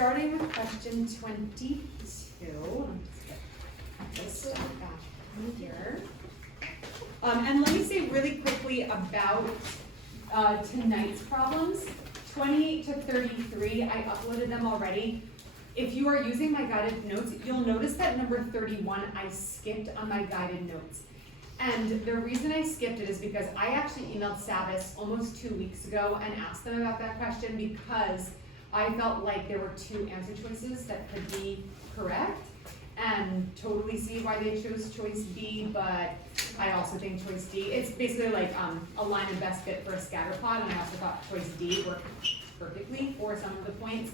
starting with question 22. Let's get this back here. And let me say really quickly about tonight's problems. 28 to 33, I uploaded them already. If you are using my guided notes, you'll notice that number 31 I skipped on my guided notes. And the reason I skipped it is because I actually emailed Savis almost 2 weeks ago and asked them about that question because I felt like there were two answer choices that could be correct, and totally see why they chose choice B, but I also think choice D, it's basically like a line of best fit for a scatter plot, and I also thought choice D worked perfectly for some of the points.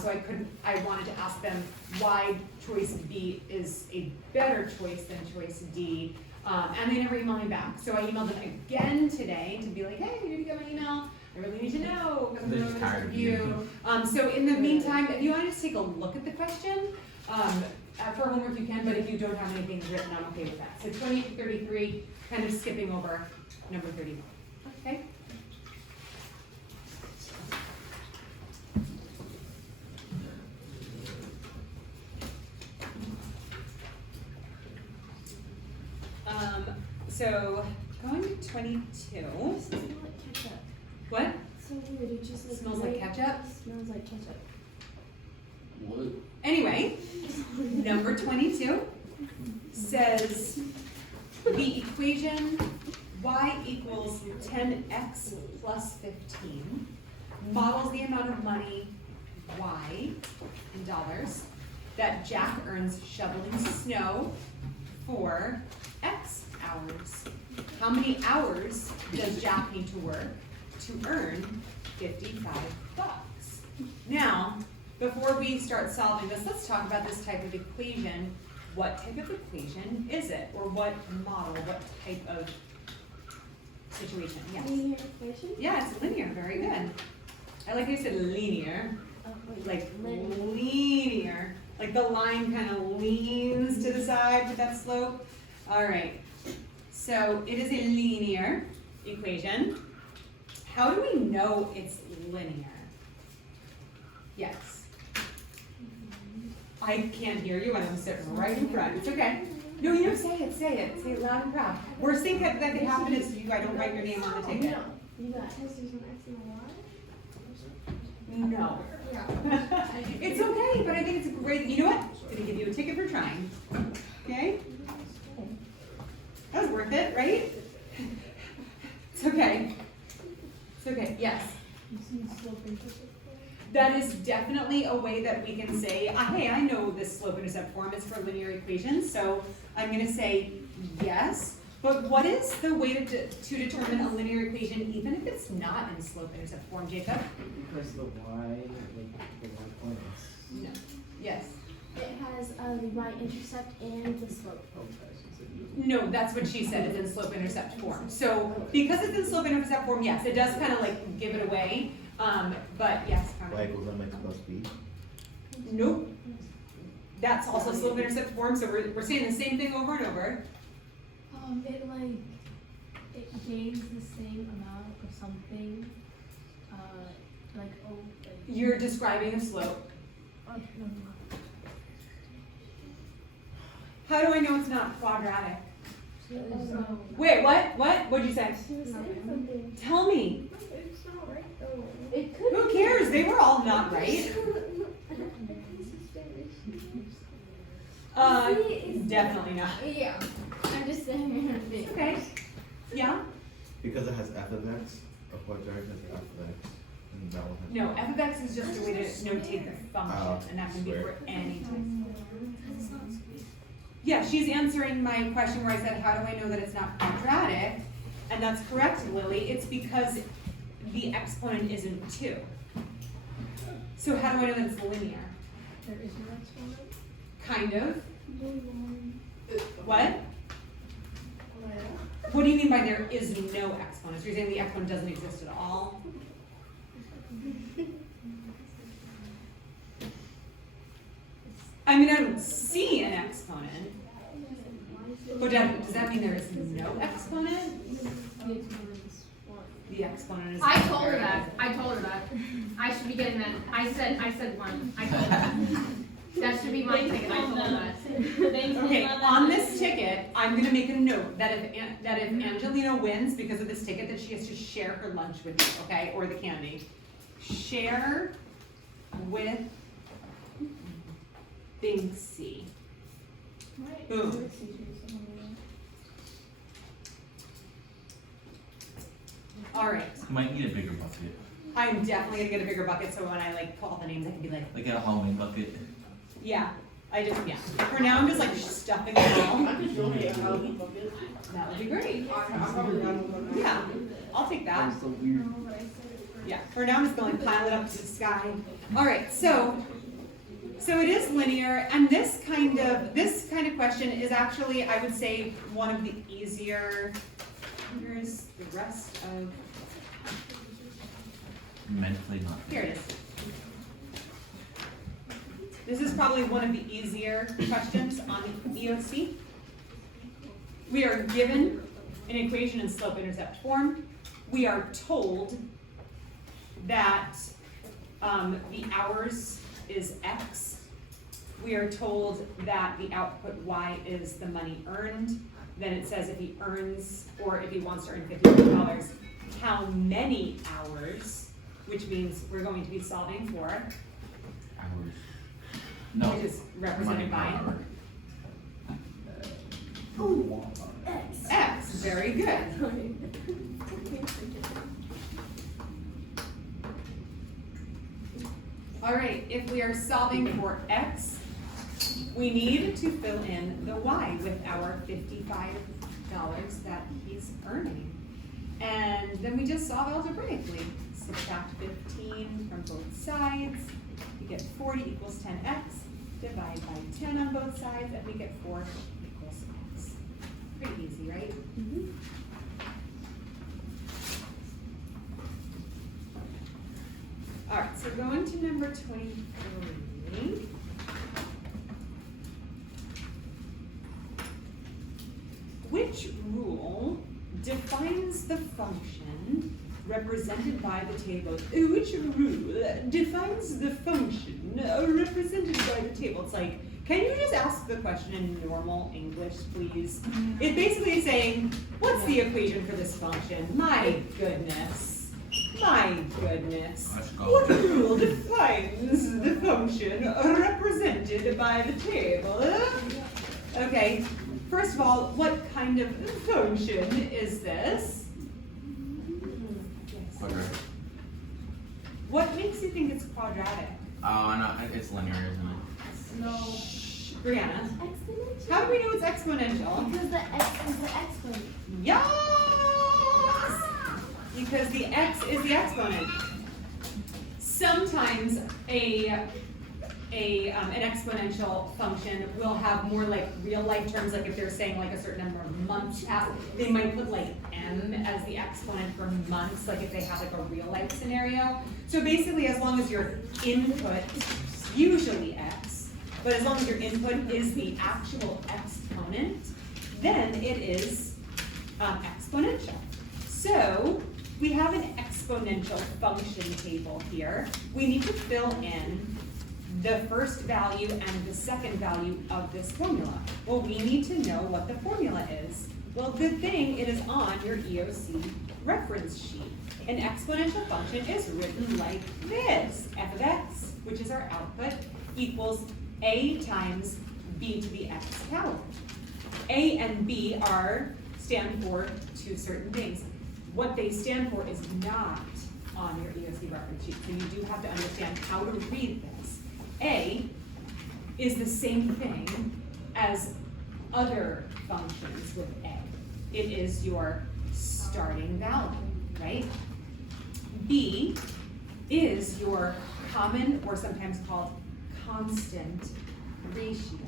So I wanted to ask them why choice B is a better choice than choice D, and they never emailed me back. So I emailed them again today to be like, hey, did you get my email? I really need to know, because I'm doing this review. So in the meantime, if you want to just take a look at the question, for homework you can, but if you don't have anything written, I'm okay with that. So 28 to 33, kind of skipping over number 31. Okay? So going to 22. It smells like ketchup. What? So weird. It just like Smells like ketchup? Smells like ketchup. What? Anyway, number 22 says the equation y equals 10x plus 15 models the amount of money, y, in dollars, that Jack earns shoveling snow for x hours. How many hours does Jack need to work to earn 55 bucks? Now, before we start solving this, let's talk about this type of equation. What type of equation is it? Or what model, what type of situation? Yes. Linear equation? Yeah, it's linear, very good. I like how you said linear, Oh, wait, like linear. linear. Like the line kind of leans to the side with that slope. All right, so it is a linear equation. How do we know it's linear? Yes. I can't hear you and I'm sitting right in front. It's okay. No, you know, say it. Say it loud and proud. Worst thing that could happen is I don't write your name on the ticket. No. You got testers on X and Y? No. Yeah. It's okay, but I think it's a great, you know what? I'm gonna give you a ticket for trying. Okay? That was worth it, right? It's okay. It's okay, yes. That is definitely a way that we can say, hey, I know this slope-intercept form is for linear equations, so I'm gonna say yes. But what is the way to determine a linear equation, even if it's not in slope-intercept form, Jacob? Because the y, like the y coordinates. No. Yes. It has the y-intercept and the slope. No, that's what she said, it's in slope-intercept form. So because it's in slope-intercept form, yes, it does kind of like give it away. But yes, Y equals mx plus b. nope. That's also slope-intercept form, so we're saying the same thing over and over. It gains the same amount of something, You're describing a slope. How do I know it's not quadratic? Wait, what? What'd you say? She was saying something. Tell me. It's not right though. It could Who cares? They were all not right. Definitely not. Yeah. I'm just saying. Okay. Yeah? Because it has f of x, a quadratic has f of x, and that one has. No, f of x is just a way to notate the function, and that can be for any type. Yeah, she's answering my question where I said, how do I know that it's not quadratic? And that's correct, Lily. It's because the exponent isn't 2. So how do I know that it's linear? there is no exponent. Kind of. What? What do you mean by there is no exponent? So you're saying the exponent doesn't exist at all? I mean, I don't see an exponent. But does that mean there is no exponent? The exponent is 1. the exponent is. I told her that. I should be getting that. I said one. I told her. That should be my ticket. I told her that. Okay, on this ticket, I'm gonna make a note that if Angelina wins because of this ticket, that she has to share her lunch with you, okay, or the candy. Share with Binksy. Boom. All right, Might need a bigger bucket, I'm definitely gonna get a bigger bucket, so when I like call the names, I can be like, like a Halloween bucket. yeah, yeah. For now, I'm just like stuffing it all. That would be great. Yeah, I'll take that. That's so weird. Yeah, for now I'm just going to pile it up to the sky. All right, so it is linear, and this kind of question is actually, I would say, one of the easier. Here's the rest of. Mentally not. Here it is. This is probably one of the easier questions on EOC. We are given an equation in slope-intercept form. We are told that the hours is X. We are told that the output Y is the money earned. Then it says if he earns, or if he wants to earn $50, how many hours, which means we're going to be solving for, Hours. No. which is represented by X. Very good. All right, if we are solving for X, we need to fill in the Y with our $55 that he's earning. And then we just solve algebraically. Subtract 15 from both sides. We get 40 equals 10x. Divide by 10 on both sides, and we get 4 equals x. Pretty easy, right? All right, so going to number 23. Which rule defines the function represented by the table? Which rule defines the function represented by the table? It's like, can you just ask the question in normal English, please? It basically is saying, what's the equation for this function? My goodness. My goodness. Let's go. What rule defines the function represented by the table? Okay, first of all, what kind of function is this? Quadratic. What makes you think it's quadratic? Oh, no, it's linear, isn't it? No. Brianna, Exponential. how do we know it's exponential? Because the x is the exponent. Yes! Because the x is the exponent. Sometimes an exponential function will have more like real life terms, like if they're saying like a certain number of months passed, they might put like m as the exponent for months, like if they have like a real life scenario. So basically, as long as your input, usually x, but as long as your input is the actual exponent, then it is exponential. So we have an exponential function table here. We need to fill in the first value and the second value of this formula. Well, we need to know what the formula is. Well, good thing it is on your EOC reference sheet. An exponential function is written like this. F of x, which is our output, equals a times b to the x power. A and b stand for two certain things. What they stand for is not on your EOC reference sheet, so you do have to understand how to read this. A is the same thing as other functions with A. It is your starting value, right? B is your common, or sometimes called constant, ratio.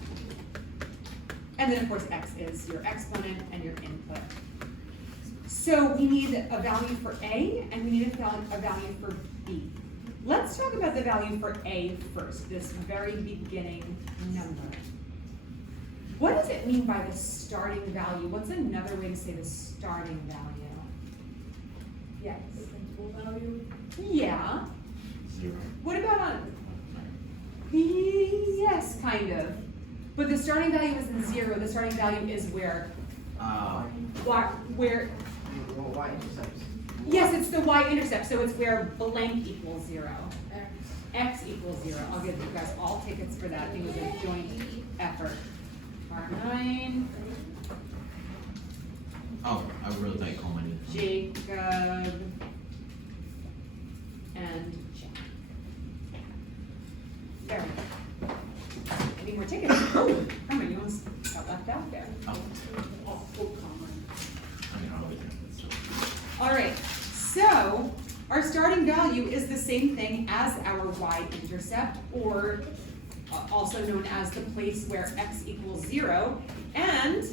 And then of course x is your exponent and your input. So we need a value for A and we need a value for B. Let's talk about the value for A first, this very beginning number. What does it mean by the starting value? What's another way to say the starting value? Yes. the principal value. Yeah. 0. What about on? Yes, kind of. But the starting value isn't 0. The starting value is where, where, Well, y-intercepts. yes, it's the y-intercept, so it's where blank equals 0. X equals 0. I'll give you guys all tickets for that. I think it was a joint effort. R9, Oh, I really thought you called my name. Jacob, and Jack. There we go. Any more tickets? Oh, Carmen, you almost got left out there. Oh, Oh, Carmen. I mean, I'll be there, but still. All right, so our starting value is the same thing as our y-intercept, or also known as the place where x equals 0, and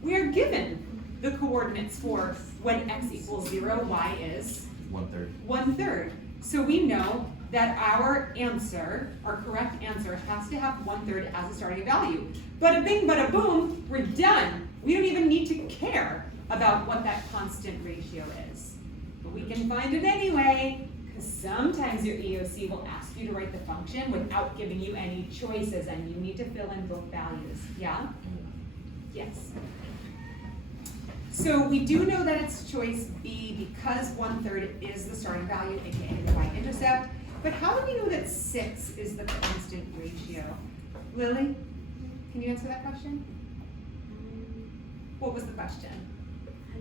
we are given the coordinates for when x equals 0, y is 1/3. 1/3. So we know that our answer, our correct answer, has to have 1/3 as a starting value. Bada bing, bada boom, we're done. We don't even need to care about what that constant ratio is. But we can find it anyway, because sometimes your EOC will ask you to write the function without giving you any choices, and you need to fill in both values. Yeah? Yes. So we do know that it's choice B because 1/3 is the starting value, aka the y-intercept. But how do we know that 6 is the constant ratio? Lily, can you answer that question? What was the question?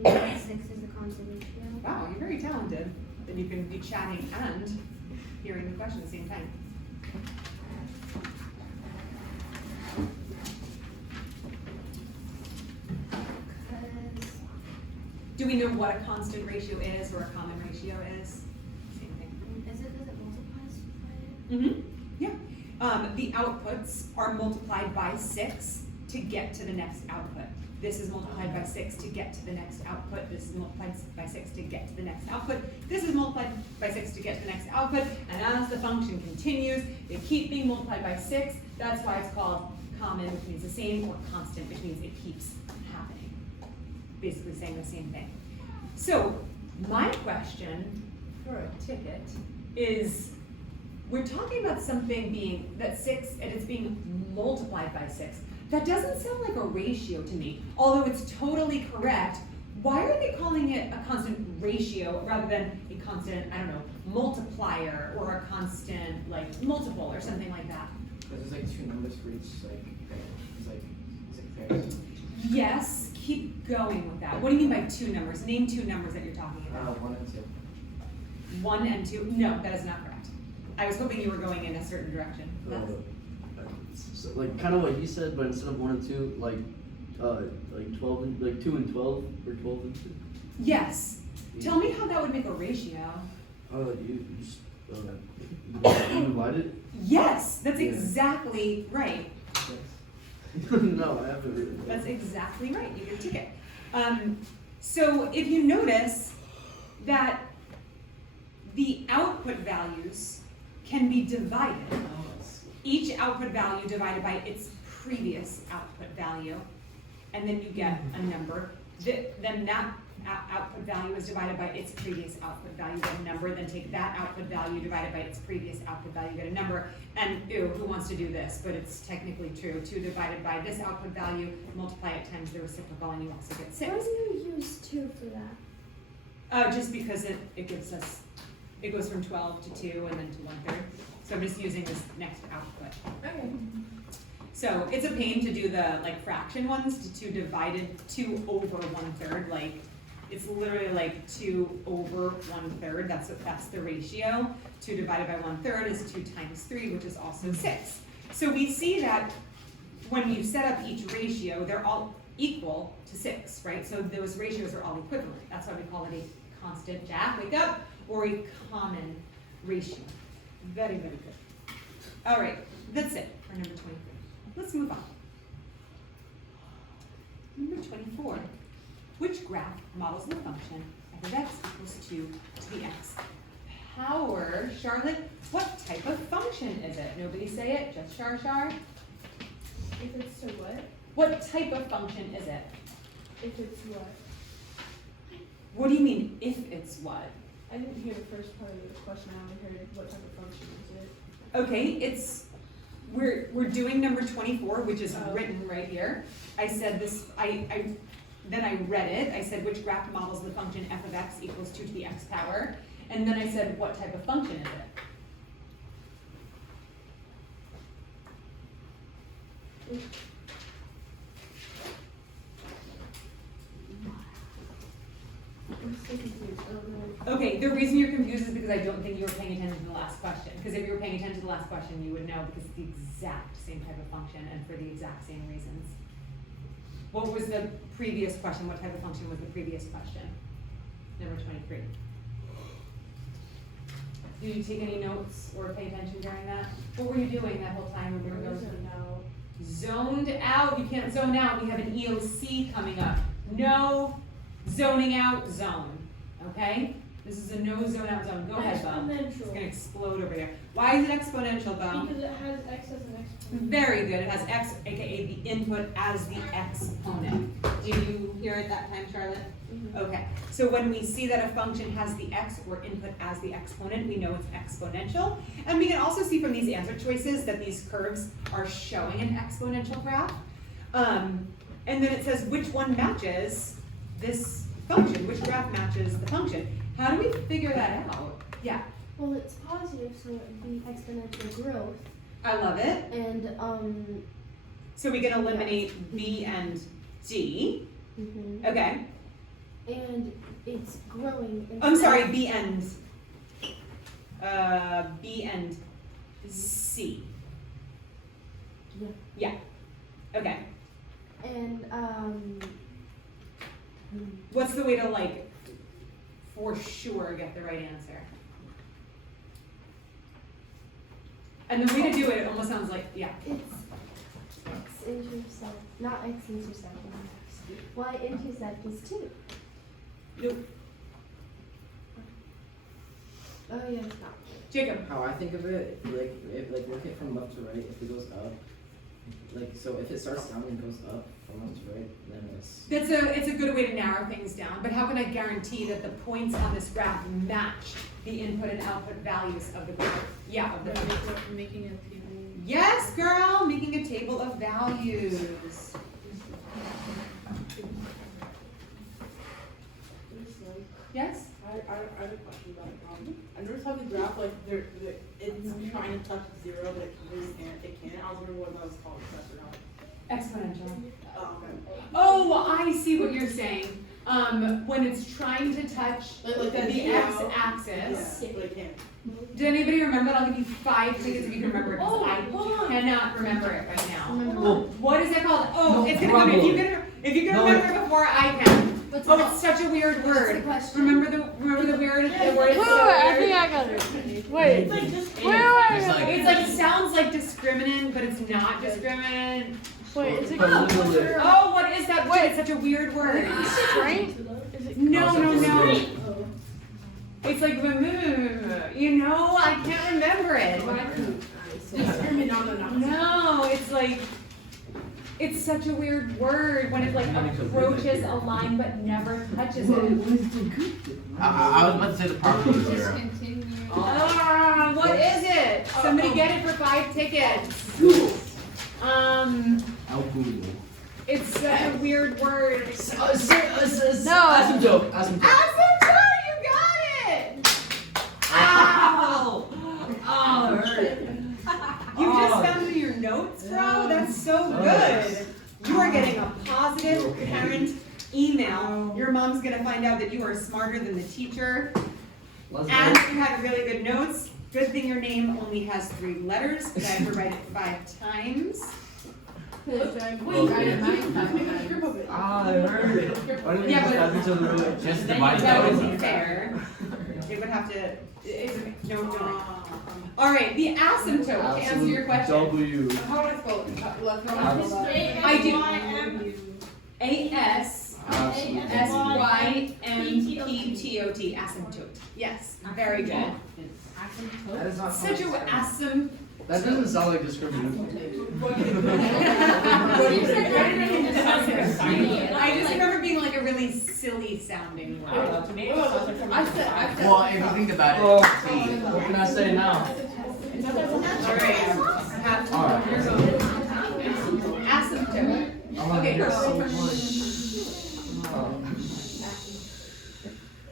How do you know 6 is the constant ratio? Wow, you're very talented. Then you can be chatting and hearing the question at the same time. Because Do we know what a constant ratio is or a common ratio is? Same thing. is it because it multiplies by it? Mm-hmm, yeah. The outputs are multiplied by 6 to get to the next output. This is multiplied by 6 to get to the next output. This is multiplied by 6 to get to the next output. This is multiplied by 6 to get to the next output. And as the function continues, they keep being multiplied by 6. That's why it's called common, which means the same, or constant, which means it keeps happening. Basically saying the same thing. So my question for a ticket is, we're talking about something being, that 6, and it's being multiplied by 6. That doesn't sound like a ratio to me, although it's totally correct. Why are they calling it a constant ratio rather than a constant, I don't know, multiplier or a constant, like, multiple or something like that? Because there's like 2 numbers for each like pair. It's like pairs. Yes, keep going with that. What do you mean by 2 numbers? Name 2 numbers that you're talking about. 1 and 2. 1 and 2? No, that is not correct. I was hoping you were going in a certain direction. That's- So, like kind of what he said, but instead of 1 and 2, like 12 and like 2 and 12 or 12 and 2. Yes. Tell me how that would make a ratio. You just you divide it. Yes, that's Yeah. exactly right. No, I haven't written it. That's exactly right. You get a ticket. So if you notice that the output values can be divided, each output value divided by its previous output value, and then you get a number. Then that output value is divided by its previous output value, get a number, then take that output value divided by its previous output value, get a number, and ew, who wants to do this? But it's technically true. 2 divided by this output value, multiply it times the reciprocal, and you also get 6. Why do you use 2 for that? Just because it gives us, it goes from 12 to 2 and then to 1/3. So I'm just using this next output. Okay. So it's a pain to do the like fraction ones, to 2 divided 2 over 1/3, like it's literally like 2 over 1/3, that's the ratio. 2 divided by 1/3 is 2 times 3, which is also 6. So we see that when you set up each ratio, they're all equal to 6, right? So those ratios are all equivalent. That's why we call it a constant, Jack, wake up, or a common ratio. Very, very good. All right, that's it for number 23. Let's move on. Number 24. Which graph models the function f of x equals 2 to the x? Power, Charlotte, what type of function is it? Nobody say it, just Char. If it's to what? What type of function is it? If it's what? What do you mean, if it's what? I didn't hear the first part of the question, I only heard what type of function is it? Okay, it's, we're doing number 24, which is Oh. written right here. I said this, then I read it, I said which graph models the function f of x equals 2 to the x power, and then I said what type of function is it? I'm so confused, I don't know. Okay, the reason you're confused is because I don't think you were paying attention to the last question. Because if you were paying attention to the last question, you would know because it's the exact same type of function and for the exact same reasons. What was the previous question? What type of function was the previous question? Number 23. Did you take any notes or pay attention during that? What were you doing that whole time when we were going? Zoned out. You can't zone out. We have an EOC coming up. No zoning out zone. Okay? This is a no zone out zone. Go ahead, Bo. It's gonna explode over there. Why is it exponential, Bo? Because it has x as an exponent. Very good. It has x, aka the input, as the exponent. Did you hear it that time, Charlotte? Mhm. Okay. So when we see that a function has the x or input as the exponent, we know it's exponential. And we can also see from these answer choices that these curves are showing an exponential graph. And then it says which one matches this function, which graph matches the function. How do we figure that out? Yeah, Well, it's positive, so it would be exponential growth. I love it. And, So we can eliminate B and D. Okay. and it's growing. I'm sorry, B and C. Yeah. Yeah. Okay. And, What's the way to like for sure get the right answer? And the way to do it, it almost sounds like, yeah. it's x intercept, not x intercept, y intercept is 2. Nope. Oh, yeah, it's not. Jacob. How I think of it, like work it from left to right. If it goes up, like so, if it starts down and goes up from left to right, then It's a good way to narrow things down, but how can I guarantee that the points on this graph match the input and output values of the graph? Yeah, of the Making a table. Yes, girl, making a table of values. Yes? I have a question about it. I noticed how the graph, like, it's trying to touch 0, but it really can't. It can't. I was wondering what that was called. If that's around. Exponential. Okay. Oh, I see what you're saying. When it's trying to touch Like that the zero. x-axis. Yeah, but it can't. Did anybody remember that? I'll give you 5 tickets if you can remember it, because hold on. I cannot remember it right now. Well, What is it called? Oh, No it's gonna come, if you can No, remember it before I can. What's Oh, it's such a weird word. question? Remember the word, the word is so Wait, I think weird? I got it. Wait, It's like just wait, wait, It's like, sounds like discriminant, but it's not discriminant. wait, is it but legally- Oh, what is that word? It's such a weird word. strength? No. It's like, you know, I can't remember it. No, it's like, it's such a weird word when it like approaches a line but never touches it. I was about to say the proper word is Just 0. continue. Ah, what is it? Somebody get it for 5 tickets. I'll Google. It's such a weird word. No. Asymptote. Asymptote, you got it! Ow! Oh, it hurt. You just found it in your notes, bro? That's so good. You are getting a positive parent email. Your mom's gonna find out that you are smarter than the teacher. Let's And go. you had really good notes. Good thing your name only has 3 letters, because I had to write it 5 times. Ah, it hurt. Why don't we Yeah, just but- have each other do it? Just divide That that would be up. fair. It would have to, no, don't. All right, the asymptote, to answer your question. W. How do I spell it? Left or I do. A-S-S-Y-M-P-T-O-T, asymptote. Yes, very good. That is not Such a asymptote. That doesn't sound like discrimination. I just remember being like a really silly sounding word. I said. Well, if you think about it, see, What can I say now? Alright, asymptote. Okay.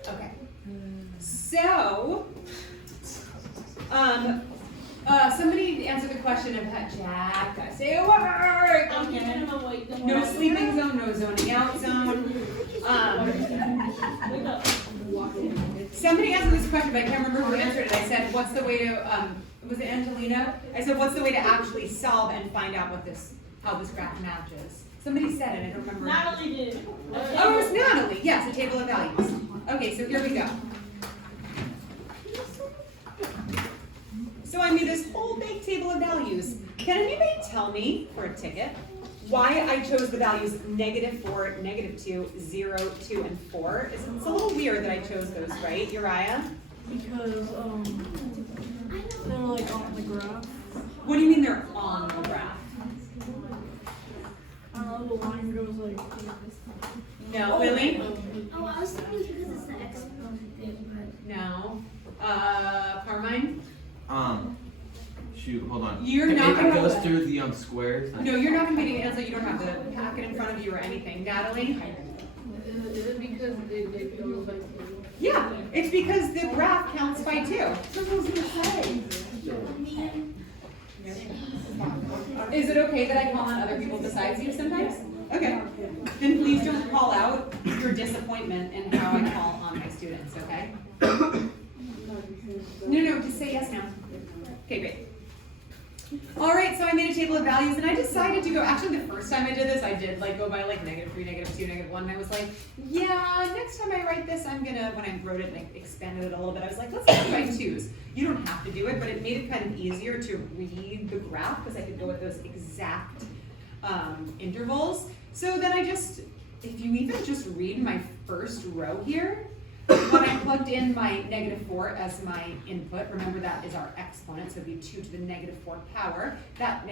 Okay. So, somebody answer the question of Jack. Say a word. No sleeping zone, no zoning out zone. Somebody answered this question, but I can't remember who answered it. I said, "What's the way to?" Was it Angelina? I said, "What's the way to actually solve and find out how this graph matches?" Somebody said it. I don't remember. Natalie did. Oh, it was Natalie. Yes, a table of values. Okay, so here we go. So I made this whole big table of values. Can anybody tell me, for a ticket, why I chose the values -4, -2, 0, 2, and 4? It's a little weird that I chose those, right, Uriah? Because, they're like on the graph. What do you mean they're on the graph? I don't know, the line goes like. No, Lily? Oh, I was thinking because it's the exponent thing, but. No. Carmine? Shoot, hold on. You're not It gonna- goes through the squares. No, you're not gonna be able to answer. You don't have the packet in front of you or anything. Natalie? Is it because it goes like? Yeah, it's because the graph counts by 2. That's what I was gonna say. Is it okay that I call on other people besides you sometimes? Okay. Then please don't call out your disappointment in how I call on my students, okay? No, just say yes now. Okay, great. All right, so I made a table of values and I decided to go, actually the first time I did this, I did like go by like -3, -2, -1, and I was like, yeah, next time I write this, I'm gonna, when I wrote it and I expanded it a little bit, I was like, let's go by 2s. You don't have to do it, but it made it kind of easier to read the graph because I could go with those exact intervals. So then if you even just read my first row here, when I plugged in my -4 as my input, remember that is our exponent, so it'd be 2 to the -4 power. That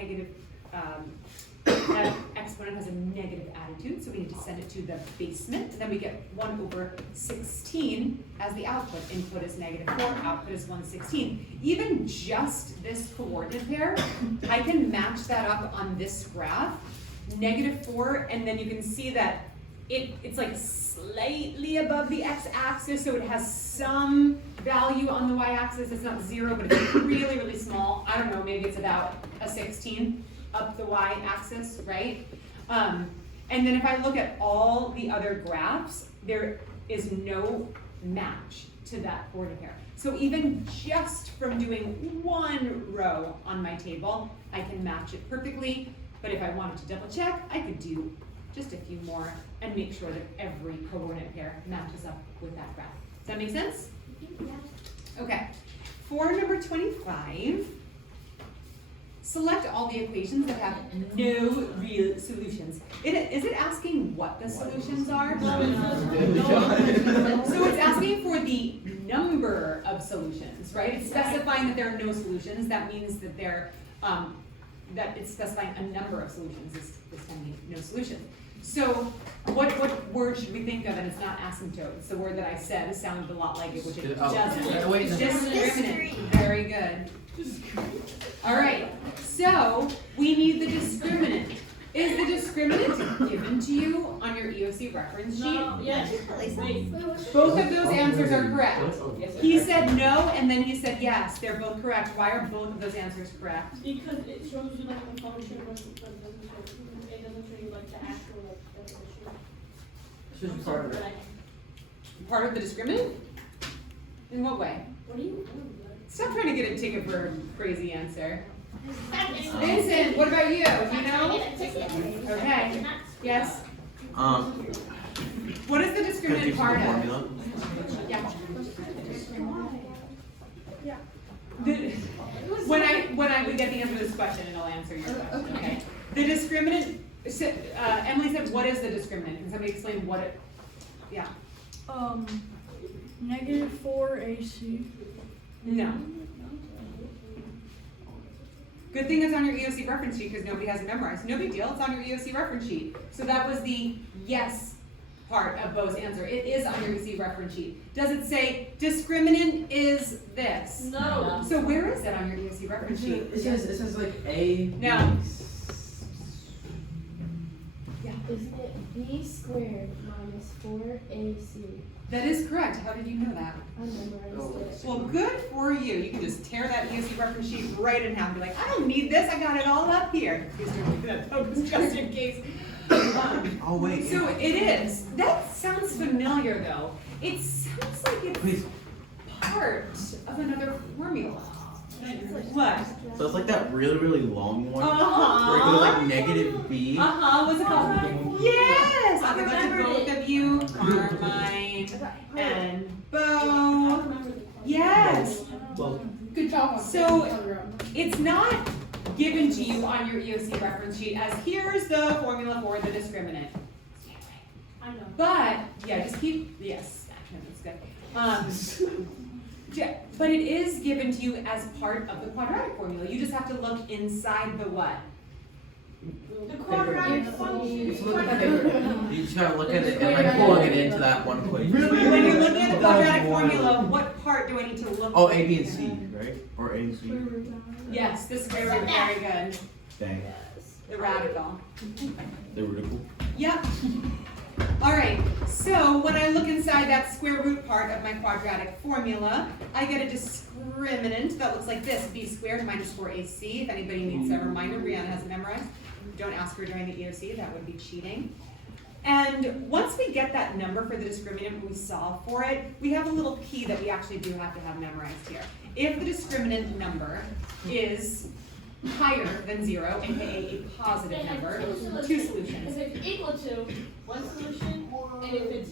that exponent has a negative attitude, so we need to send it to the basement. And then we get 1/16 as the output. Input is -4, output is 1/16. Even just this coordinate pair, I can match that up on this graph, -4, and then you can see that it's like slightly above the x-axis, so it has some value on the y-axis. It's not 0, but it's really, really small. I don't know, maybe it's about a 16 up the y-axis, right? And then if I look at all the other graphs, there is no match to that coordinate pair. So even just from doing one row on my table, I can match it perfectly. But if I wanted to double check, I could do just a few more and make sure that every coordinate pair matches up with that graph. Does that make sense? Yeah. Okay. For number 25, select all the equations that have no real solutions. Is it asking what the solutions are? So it's asking for the number of solutions, right? It's specifying that there are no solutions. That means that that it's specifying a number of solutions. This can be no solution. So what word should we think of? And it's not asymptote. It's the word that I said. It sounded a lot like it, which it doesn't. Wait, Discriminant. Very good. All right. So we need the discriminant. Is the discriminant given to you on your EOC reference sheet? No, yes. Wait. Both of those answers are correct. He said no, and then he said yes. They're both correct. Why are both of those answers correct? Because it shows you like the function, but it doesn't show you like the actual like definition. It's just part of it. Part of the discriminant? In what way? What do you? Stop trying to get a ticket for a crazy answer. Vincent, what about you? Do you know? Okay. Yes. What is the discriminant part of? Formula. Yeah. When we get the answer to this question, it'll answer your question. Okay. The discriminant. Emily said, "What is the discriminant?" Can somebody explain what it? Yeah. -4 AC. No. Good thing it's on your EOC reference sheet because nobody has it memorized. No big deal, it's on your EOC reference sheet. So that was the yes part of Bo's answer. It is on your EC reference sheet. Does it say discriminant is this? No. So where is it on your EOC reference sheet? It says like A. No. Isn't it b squared minus 4ac? That is correct. How did you know that? I memorized it. Well, good for you. You can just tear that EOC reference sheet right in half and be like, I don't need this. I got it all up here. Just in case. Oh, wait. So it is. That sounds familiar though. It sounds like it's Please. part of another formula. What? So it's like that really, really long one. Uh-huh. Where it goes like negative B. What's it called? Yes! I'll give that to remembered both of you. Carmine and Bo. remember the Yes! Well, Good job. So, it's not given to you on your EOC reference sheet as here's the formula for the discriminant. I know. But, yeah, just keep, yes, that's good. Yeah, but it is given to you as part of the quadratic formula. You just have to look inside the what? The quadratic function. It's looking at paper. You just gotta look at it and like plug it into that one equation. When you're looking at the quadratic formula, what part do I need to look? Oh, A, B, and C, right? Or A and C. Yes, this is very, very good. Dang. The radical. The radical. Yep. All right, so when I look inside that square root part of my quadratic formula, I get a discriminant that looks like this, b squared minus 4ac. If anybody needs a reminder, Brianna has it memorized. Don't ask her during the EOC, that would be cheating. And once we get that number for the discriminant and we solve for it, we have a little p that we actually do have to have memorized here. If the discriminant number is higher than 0, aka a positive number, two solutions. If it's equal to one solution, and if it's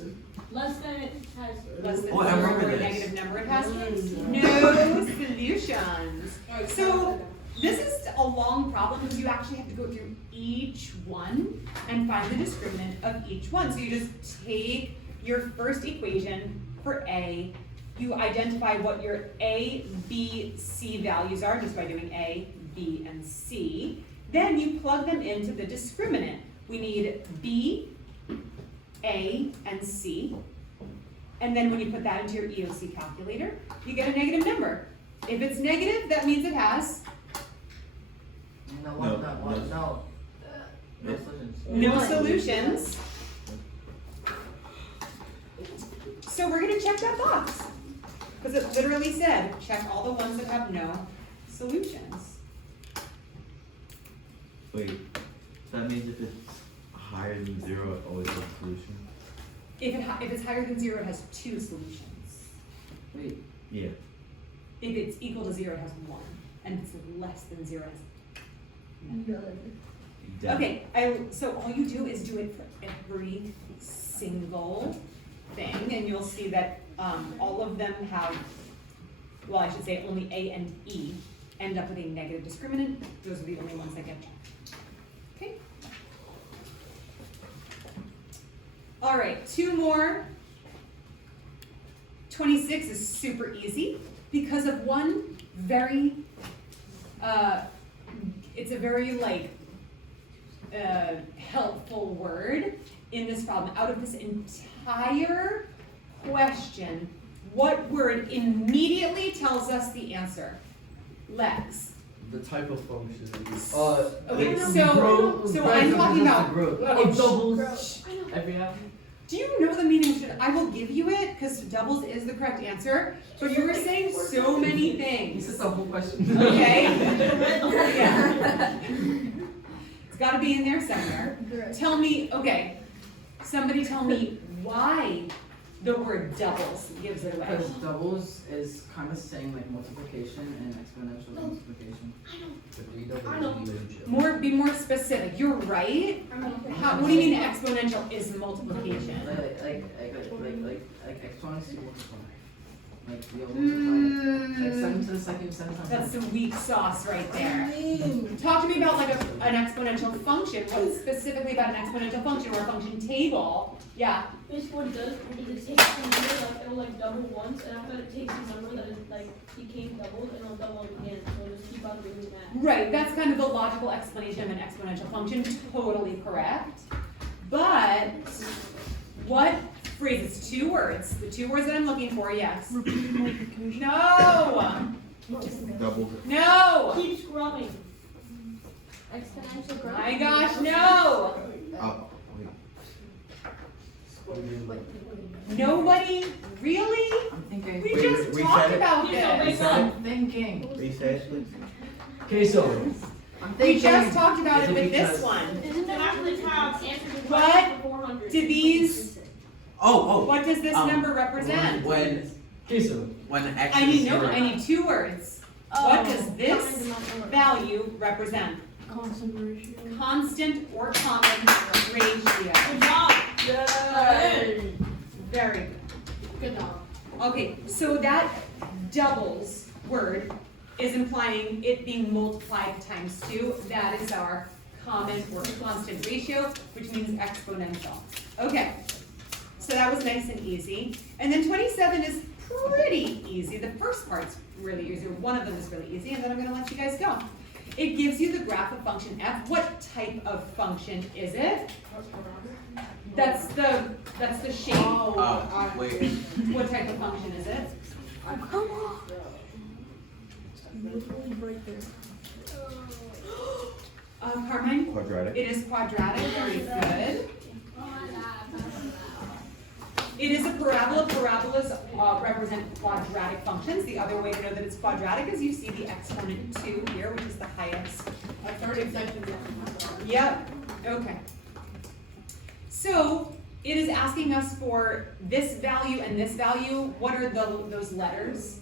less than, it has. Less than Oh, I 0 remember or a this. negative number, it has no solutions. So this is a long problem because you actually have to go through each one and find the discriminant of each one. So you just take your first equation for A, you identify what your A, B, C values are just by doing A, B, and C. Then you plug them into the discriminant. We need B, A, and C. And then when you put that into your EOC calculator, you get a negative number. If it's negative, that means it has no solutions. So we're gonna check that box. Because it literally said, check all the ones that have no solutions. Wait, that means if it's higher than 0, it always has a solution? If it's higher than 0, it has two solutions. Wait, Yeah. If it's equal to 0, it has one. And if it's less than 0, it has none. Okay, so all you do is do it for every single thing, and you'll see that all of them have, well, I should say only A and E end up with a negative discriminant. Those are the only ones that get checked. Okay? All right, two more. 26 is super easy because of one very, it's a very helpful word in this problem. Out of this entire question, what word immediately tells us the answer? Lex. the type of function. Okay, the so growth, I'm talking about growth. okay, Doubles every half. do you know the meaning of, I will give you it, because doubles is the correct answer, but you were saying so many things. this is the whole question. Okay? Yeah. It's gotta be in there somewhere. Tell me, okay, somebody tell me why the word doubles gives it away. Because doubles is kind of saying like multiplication and exponential multiplication. Be more specific, you're right. How, what do you mean exponential is multiplication? Like exponents you multiply. Like you'll multiply it. Like 7 to the second, 7 times. That's some weak sauce right there. Talk to me about like an exponential function. What specifically about an exponential function or a function table? Yeah. Basically what it does is it takes a number, it will double once, and after it takes a number that is became doubled, and it'll double it again, so it'll just keep on doing that. Right, that's kind of the logical explanation of an exponential function. Totally correct. But What phrase? It's 2 words. The 2 words that I'm looking for, yes. Repeat multiplication. No! Double. No! Keep scrubbing. Exponential growth. My gosh, no! Oh, wait. Nobody? Really? I'm thinking. We Wait, just we talked said it. about Yeah, this. I'm thinking. Reset it, please. Okay, so I'm We thinking. just talked about it Is it with this because- one. Isn't that actually tabs? What 400. do these, Oh, what does this Um, number represent? when X I is need, no, 0. I need 2 words. What does this value represent? Constant ratio. Constant or common ratio. Good job. Yay! Very good. Good job. Okay, so that doubles word is implying it being multiplied times 2. That is our common or constant ratio, which means exponential. Okay, so that was nice and easy. And then 27 is pretty easy. The first part's really easy, or one of them is really easy, and then I'm gonna let you guys go. It gives you the graph of function f. What type of function is it? That's the shape. Wait. What type of function is it? Right there. Carmine? Quadratic. It is quadratic, very good. It is a parabola. Parabolas represent quadratic functions. The other way to know that it's quadratic is you see the exponent 2 here, which is the highest. A third exception. Yep, okay. So it is asking us for this value and this value. What are those letters?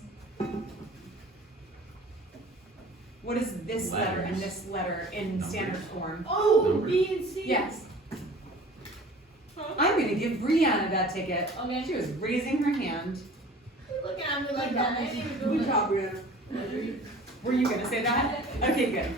What is this letter and this letter in standard form? Oh, Numbers. B and C. Yes. I'm gonna give Brianna that ticket. Okay. She was raising her hand. Look at me like that. I didn't even do Good it. job, Brianna. Were you gonna say that? Okay, good.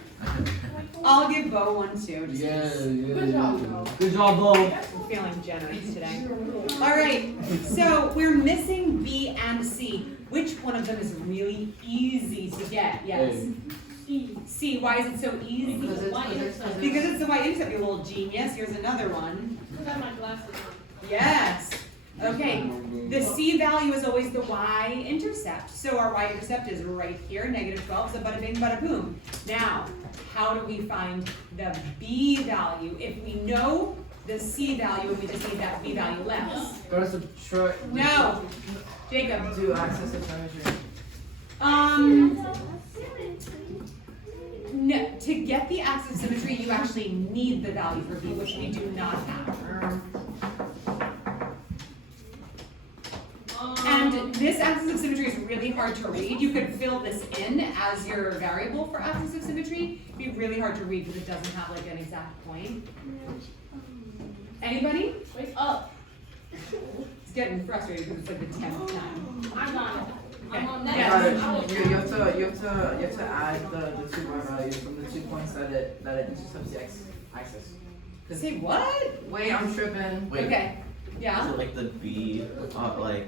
I'll give Bo one too. Just yeah, Good job, Bo. Good job, Bo. I'm feeling generous today. All right, so we're missing B and C. Which one of them is really easy to get? Yes. C. C. Why is it so easy? Because it's Because it's the y-intercept, you little genius. Here's another one. I have my glasses on. Yes. Okay. The C value is always the y-intercept. So our y-intercept is right here, -12, so bada bing, bada boom. Now, how do we find the B value? If we know the C value, we just need that B value less. Gotta subtract. No. Jacob. Do axis of symmetry. No, to get the axis of symmetry, you actually need the value for B, which we do not have. And this axis of symmetry is really hard to read. You could fill this in as your variable for axis of symmetry. It'd be really hard to read because it doesn't have like an exact point. Anybody? Wake up. It's getting frustrated because it's like the 10th time. I got it. I'm on Okay. next. You have to add the 2 y values from the 2 points that it intercepts the axis. Say what? Wait, I'm tripping. Wait. Okay. Is Yeah? it like the B, like,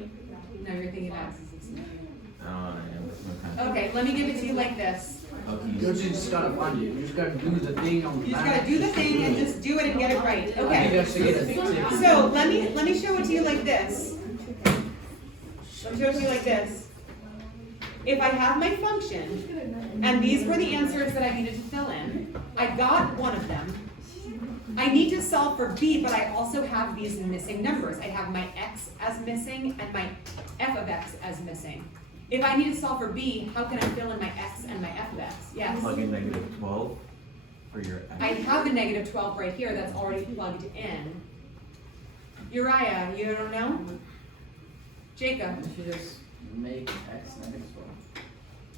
No, you're thinking of axis of symmetry. I don't know, okay. Okay, let me give it to you like this. You just gotta find it. You just gotta do the thing on the You just back. gotta do the thing and just do it and get it right. I think Okay. I should get a ticket. So let me show it to you like this. Let me show it to you like this. If I have my function, and these were the answers that I needed to fill in, I got one of them. I need to solve for B, but I also have these missing numbers. I have my x as missing and my f of x as missing. If I need to solve for B, how can I fill in my x and my f of x? Yes. Plug in -12 for your X. I have a -12 right here that's already plugged in. Uriah, you don't know? Jacob? You should just make x -12.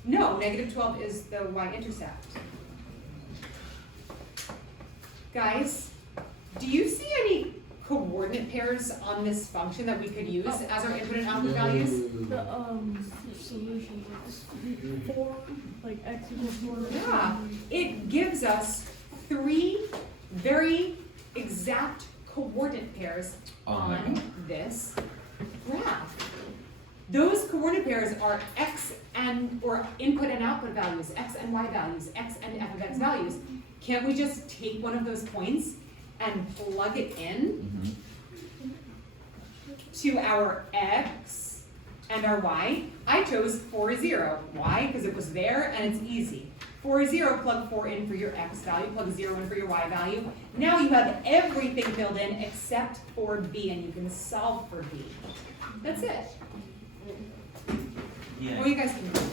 No, -12 is the y-intercept. Guys, do you see any coordinate pairs on this function that we could use as our input and output values? The solution is 4, like x equals 4. Yeah, it gives us 3 very exact coordinate pairs on this graph. Those coordinate pairs are x and, or input and output values, x and y values, x and f of x values. Can't we just take one of those points and plug it in? to our x and our y, I chose 4, 0. Why? Because it was there and it's easy. 4, 0, plug 4 in for your x value, plug 0 in for your y value. Now you have everything filled in except for b, and you can solve for b. That's it. Yeah. Well, you guys can